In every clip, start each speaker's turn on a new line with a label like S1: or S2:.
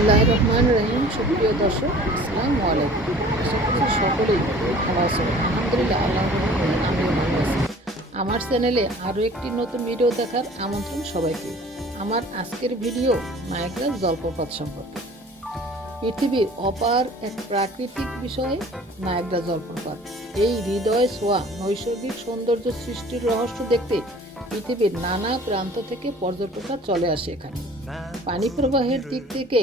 S1: বিসমুল্লাহ রহমান রহিম। সুপ্রিয় দর্শক, আসসালামু আলাইকুম। আশা করছি সকলেই ভালো আছেন। আলহামদুলিল্লাহ আল্লাহ আমি ভালো আছি। আমার চ্যানেলে আরও একটি নতুন ভিডিও দেখার আমন্ত্রণ সবাইকে। আমার আজকের ভিডিও নায়করা জলপ্রপাত সম্পর্কে। পৃথিবীর অপার এক প্রাকৃতিক বিষয়ে নায়গ্রা জলপ্রপাত এই হৃদয় ছোঁয়া নৈসর্গিক সৌন্দর্য সৃষ্টির রহস্য দেখতে পৃথিবীর নানা প্রান্ত থেকে পর্যটকরা চলে আসে এখানে। পানি প্রবাহের দিক থেকে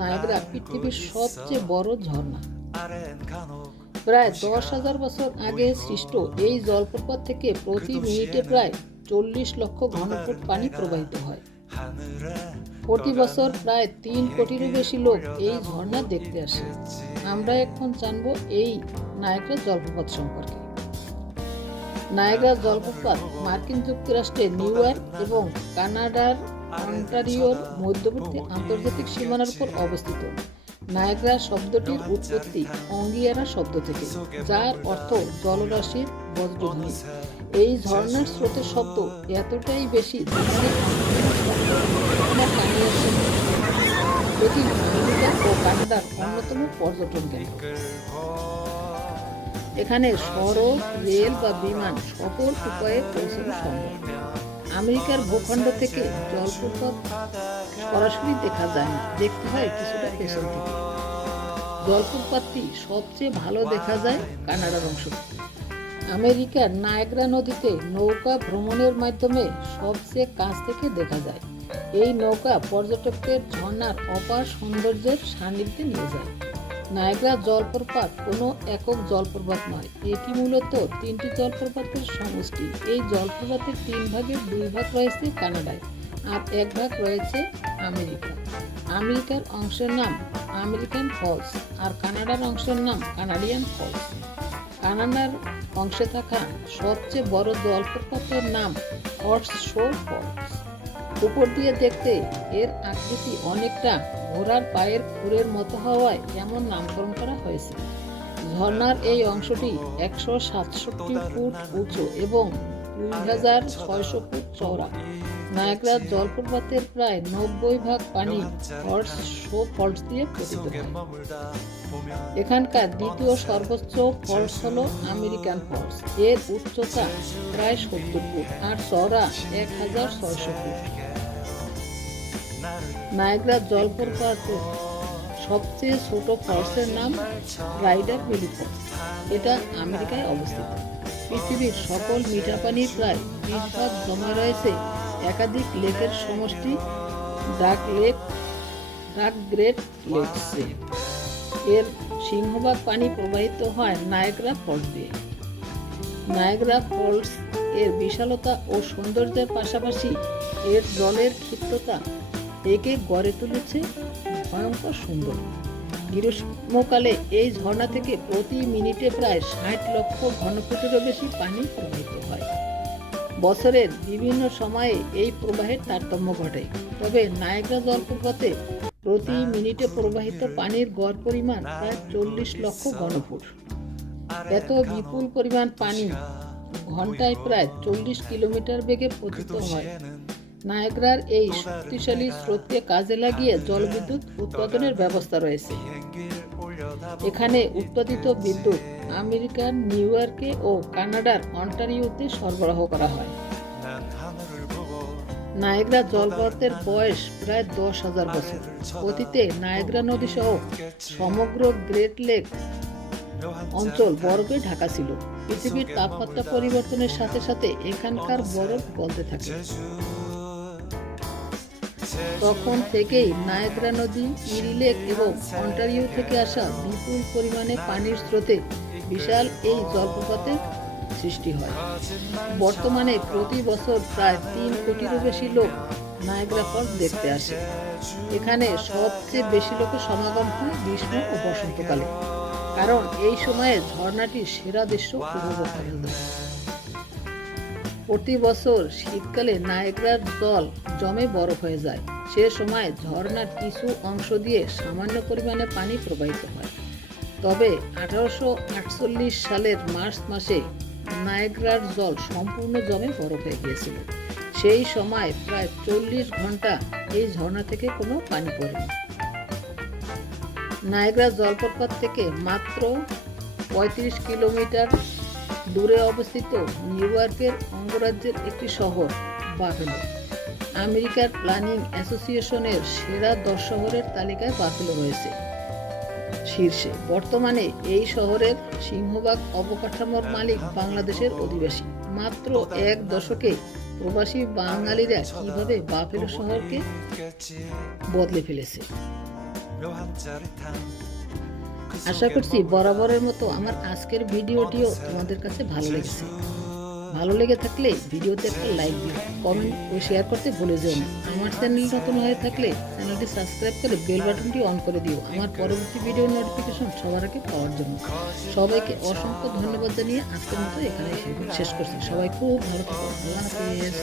S1: নায়গ্রা পৃথিবীর সবচেয়ে বড় ঝর্ণা। প্রায় দশ হাজার বছর আগে সৃষ্ট এই জলপ্রপাত থেকে প্রতি মিনিটে প্রায় চল্লিশ লক্ষ ঘনফুট পানি প্রবাহিত হয়। প্রতি বছর প্রায় তিন কোটিরও বেশি লোক এই ঝর্ণা দেখতে আসে। আমরা এখন জানব এই নায়গ্রা জলপ্রপাত সম্পর্কে। নায়গ্রা জলপ্রপাত মার্কিন যুক্তরাষ্ট্রের নিউ ইয়র্ক এবং কানাডার অন্টারিওর মধ্যবর্তী আন্তর্জাতিক সীমানার উপর অবস্থিত। নায়গ্রা শব্দটির উৎপত্তি অঙ্গিয়ারা শব্দ থেকে যার অর্থ জলরাশির বজ্রধ্বনি। এই ঝর্ণার স্রোতের শব্দ এতটাই বেশি অন্যতম পর্যটন এখানে সড়ক, রেল বা বিমান সকল উপায়ে পৌঁছানো সম্ভব আমেরিকার ভূখণ্ড থেকে জলপ্রপাত সরাসরি দেখা যায় না, দেখতে হয় কিছুটা পেছন থেকে জলপ্রপাতটি সবচেয়ে ভালো দেখা যায় কানাডার অংশ থেকে। আমেরিকার নায়গ্রা নদীতে নৌকা ভ্রমণের মাধ্যমে সবচেয়ে কাছ থেকে দেখা যায়। এই নৌকা পর্যটকদের ঝর্ণার অপার সৌন্দর্যের সান্নিধ্যে নিয়ে যায়। নায়গ্রা জলপ্রপাত কোনো একক জলপ্রপাত নয়, এটি মূলত তিনটি জলপ্রপাতের সমষ্টি। এই জলপ্রপাতের তিন ভাগের দুই ভাগ রয়েছে কানাডায় আর এক ভাগ রয়েছে আমেরিকা। আমেরিকার অংশের নাম আমেরিকান ফলস আর কানাডার অংশের নাম কানাডিয়ান ফলস। কানাডার অংশে থাকা সবচেয়ে বড় জলপ্রপাতের নাম হর্স শো ফলস। উপর দিয়ে দেখতে এর আকৃতি অনেকটা ঘোড়ার পায়ের খুরের মতো হওয়ায় এমন নামকরণ করা হয়েছে। ঝর্ণার এই অংশটি একশো সাতষট্টি ফুট উঁচু এবং দুই হাজার ছয়শো ফুট চওড়া। নায়গ্রা জলপ্রপাতের প্রায় নব্বই ভাগ পানি হর্স শো ফলস দিয়ে পতিত এখানকার দ্বিতীয় সর্বোচ্চ ফলস হল আমেরিকান ফলস। এর উচ্চতা প্রায় সত্তর ফুট আর চওড়া এক হাজার ছয়শো ফুট। নায়গ্রা জলপ্রপাতের সবচেয়ে ছোট ফলসের নাম রাইডার ভ্যালি ফলস। এটা আমেরিকায় অবস্থিত। পৃথিবীর সকল মিঠা পানির প্রায় বিশ ভাগ জমা রয়েছে একাধিক লেকের সমষ্টি ডাক লেক, ডাক গ্রেট লেকসে। এর সিংহভাগ পানি প্রবাহিত হয় নায়গ্রা ফলস দিয়ে। নায়গ্রা ফলস এর বিশালতা ও সৌন্দর্যের পাশাপাশি এর জলের ক্ষিপ্রতা একে গড়ে তুলেছে ভয়ঙ্কর সুন্দর। গ্রীষ্মকালে এই ঝর্ণা থেকে প্রতি মিনিটে প্রায় ষাট লক্ষ ঘনফুটেরও বেশি পানি প্রবাহিত হয়। বছরের বিভিন্ন সময়ে এই প্রবাহের তারতম্য ঘটে। তবে নায়গ্রা জলপ্রপাতে প্রতি মিনিটে প্রবাহিত পানির গড় পরিমাণ প্রায় চল্লিশ লক্ষ ঘনফুট। এত বিপুল পরিমাণ পানি ঘন্টায় প্রায় চল্লিশ কিলোমিটার বেগে পতিত হয়। নায়গ্রার এই শক্তিশালী স্রোতকে কাজে লাগিয়ে জলবিদ্যুৎ উৎপাদনের ব্যবস্থা রয়েছে। এখানে উৎপাদিত বিদ্যুৎ আমেরিকার, নিউ ইয়র্কে ও কানাডার অন্টারিওতে সরবরাহ করা হয়। নায়গ্রা জলপথের বয়স প্রায় দশ হাজার বছর। অতীতে নায়গ্রা নদী সহ সমগ্র গ্রেট লেক অঞ্চল বরফে ঢাকা ছিল। পৃথিবীর তাপমাত্রা পরিবর্তনের সাথে সাথে এখানকার বরফ গলতে থাকে। তখন থেকেই নায়গ্রা নদী, ইরি লেক এবং অন্টারিও থেকে আসা বিপুল পরিমাণে পানির স্রোতে বিশাল এই জলপ্রপাতের সৃষ্টি হয়। বর্তমানে প্রতি বছর প্রায় তিন কোটিরও বেশি লোক নায়গ্রা ফল দেখতে আসে। এখানে সবচেয়ে বেশি লোকের সমাগম হয় গ্রীষ্ম ও বসন্তকালে। কারণ এই সময়ে ঝর্ণাটির সেরা দৃশ্য উপভোগ প্রতি বছর শীতকালে নায়গ্রার জল জমে বরফ হয়ে যায়। সে সময় ঝর্ণার কিছু অংশ দিয়ে সামান্য পরিমাণে পানি প্রবাহিত হয়। তবে আঠারোশো আটচল্লিশ সালের মার্চ মাসে নায়গ্রার জল সম্পূর্ণ জমে বরফ হয়ে গিয়েছিল। সেই সময় প্রায় চল্লিশ ঘণ্টা এই ঝর্ণা থেকে কোনো পানি পড়েনি। নায়গ্রা জলপ্রপাত থেকে মাত্র পঁয়ত্রিশ কিলোমিটার দূরে অবস্থিত নিউ ইয়র্কের অঙ্গরাজ্যের একটি শহর, বাফেলো। আমেরিকার প্ল্যানিং অ্যাসোসিয়েশনের সেরা দশ শহরের তালিকায় বাফেলো রয়েছে। শীর্ষে, বর্তমানে এই শহরের সিংহভাগ অবকাঠামোর মালিক বাংলাদেশের অধিবাসী। মাত্র এক দশকে প্রবাসী বাঙালিরা কীভাবে বাফেলো শহরকে বদলে ফেলেছে? আশা করছি বরাবরের মতো আমার আজকের ভিডিওটিও তোমাদের কাছে ভালো লেগেছে। ভালো লেগে থাকলে ভিডিওতে একটা লাইক দিও কমেন্ট ও শেয়ার করতে ভুলে যেও না। আমার চ্যানেল নতুন হয়ে থাকলে চ্যানেলটি সাবস্ক্রাইব করে বেল বাটনটি অন করে দিও। আমার পরবর্তী ভিডিও নোটিফিকেশন সবার আগে পাওয়ার জন্য। সবাইকে অসংখ্য ধন্যবাদ জানিয়ে আজকের মতো এখানে শেষ করছি। সবাই খুব ভালো থাকো। আল্লাহ হাফেজ।